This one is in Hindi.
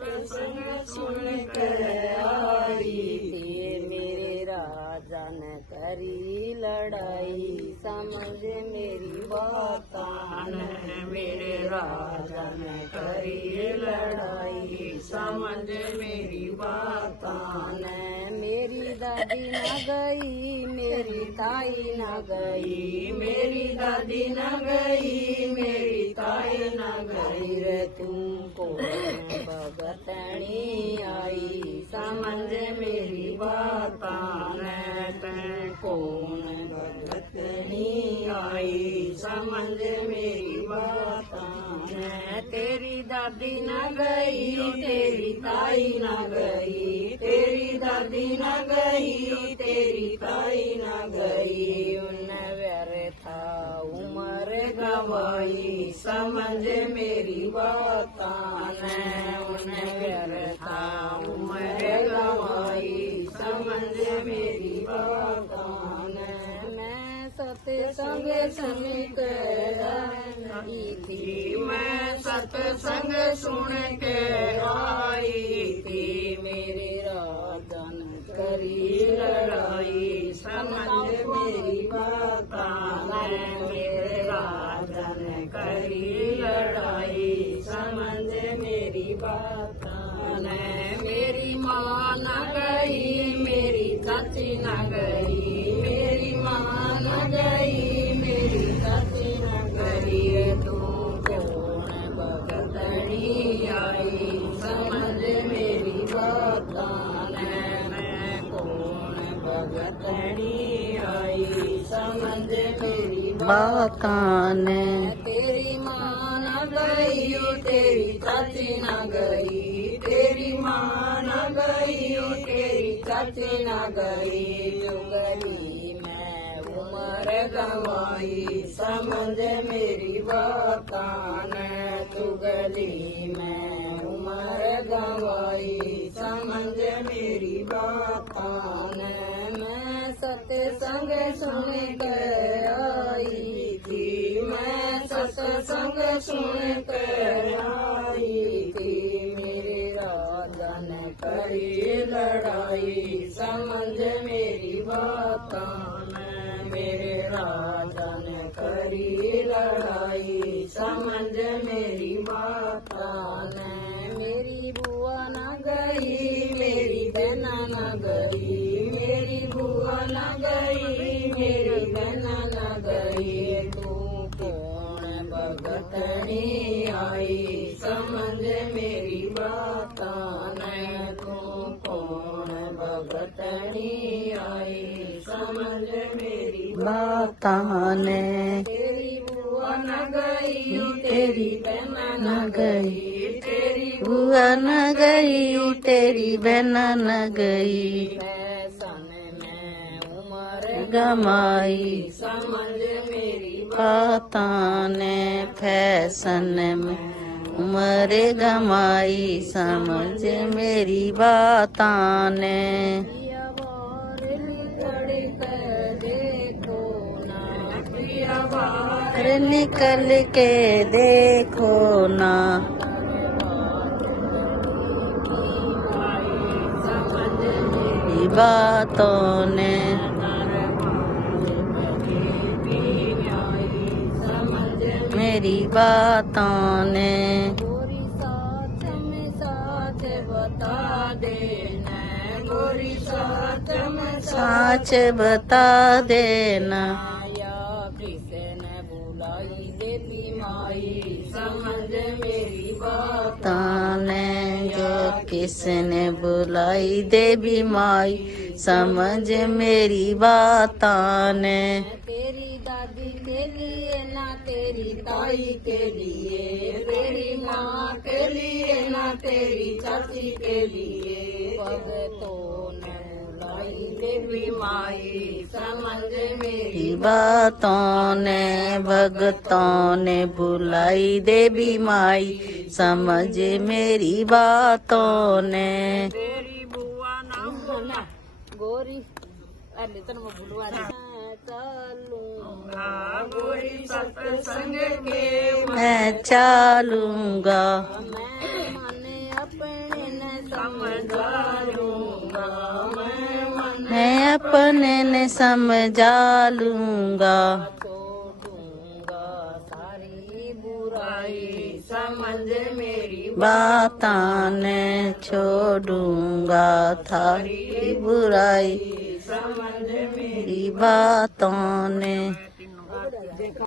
सत्संग सुन के आई थी मेरे राजा ने करी लड़ाई समझ मेरी बात मेरे राजा ने करी लड़ाई समझ मेरी बात मेरी दादी न गई मेरी ताई न गई मेरी दादी न गई मेरी ताई न गई रे तुमको भगतनी आई समझ मेरी बात कौन भगतनी आई समझ मेरी बात तेरी दादी न गई तेरी ताई न गई तेरी दादी न गई तेरी ताई न गई उन व्यर्था उम्र गवाई समझ मेरी बात उन व्यर्था उम्र गवाई समझ मेरी बात मैं सत्संग सुन के आई थी मैं सत्संग सुन के आई थी मेरे राजा ने करी लड़ाई समझ मेरी बात मेरे राजा ने करी लड़ाई समझ मेरी बात मेरी माँ न गई मेरी चाची न गई मेरी माँ न गई मेरी चाची न गई तू कौन भगतनी आई समझ मेरी बात मैं कौन भगतनी आई समझ मेरी बात तेरी माँ न गई तेरी चाची न गई तेरी माँ न गई तेरी चाची न गई गली मैं उम्र गवाई समझ मेरी बात तू गली मैं उम्र गवाई समझ मेरी बात मैं सत्संग सुन के आई थी मैं सत्संग सुन के आई थी मेरे राजा ने करी लड़ाई समझ मेरी बात मेरे राजा ने करी लड़ाई समझ मेरी बात मेरी बुआ न गई मेरी बहना न गई मेरी बुआ न गई मेरी बहना न गई तू कौन भगतनी आई समझ मेरी बात तू कौन भगतनी आई समझ मेरी बात तेरी बुआ न गई तेरी बहना न गई तेरी बुआ न गई तेरी बहना न गई फैशन में उम्र गमाई समझ मेरी बात फैशन में उम्र गमाई समझ मेरी बात निकल के देखो ना बातों ने मेरी बातों ने गोरी साथ में साथ बता देना गोरी साथ में साच बता देना या कृष्ण बुलाई देवी माई समझ मेरी बातों ने जो किसने बुलाई देवी माई समझ मेरी बातों ने तेरी दादी के लिए ना तेरी ताई के लिए तेरी माँ के लिए ना तेरी चाची के लिए भगतों ने बुलाई देवी माई समझ मेरी बातों ने भगतों ने बुलाई देवी माई समझ मेरी बातों ने तेरी बुआ ना गोरी अरे तन मैं भूलवा चलूंगा गोरी सत्संग के मैं चलूंगा मैं मन अपने मैं अपने ने समझा लूंगा, छोड़ूंगा सारी बुराई, समझ मेरी बातों ने छोड़ूंगा थारी बुराई, समझ मेरी मेरी बातों ने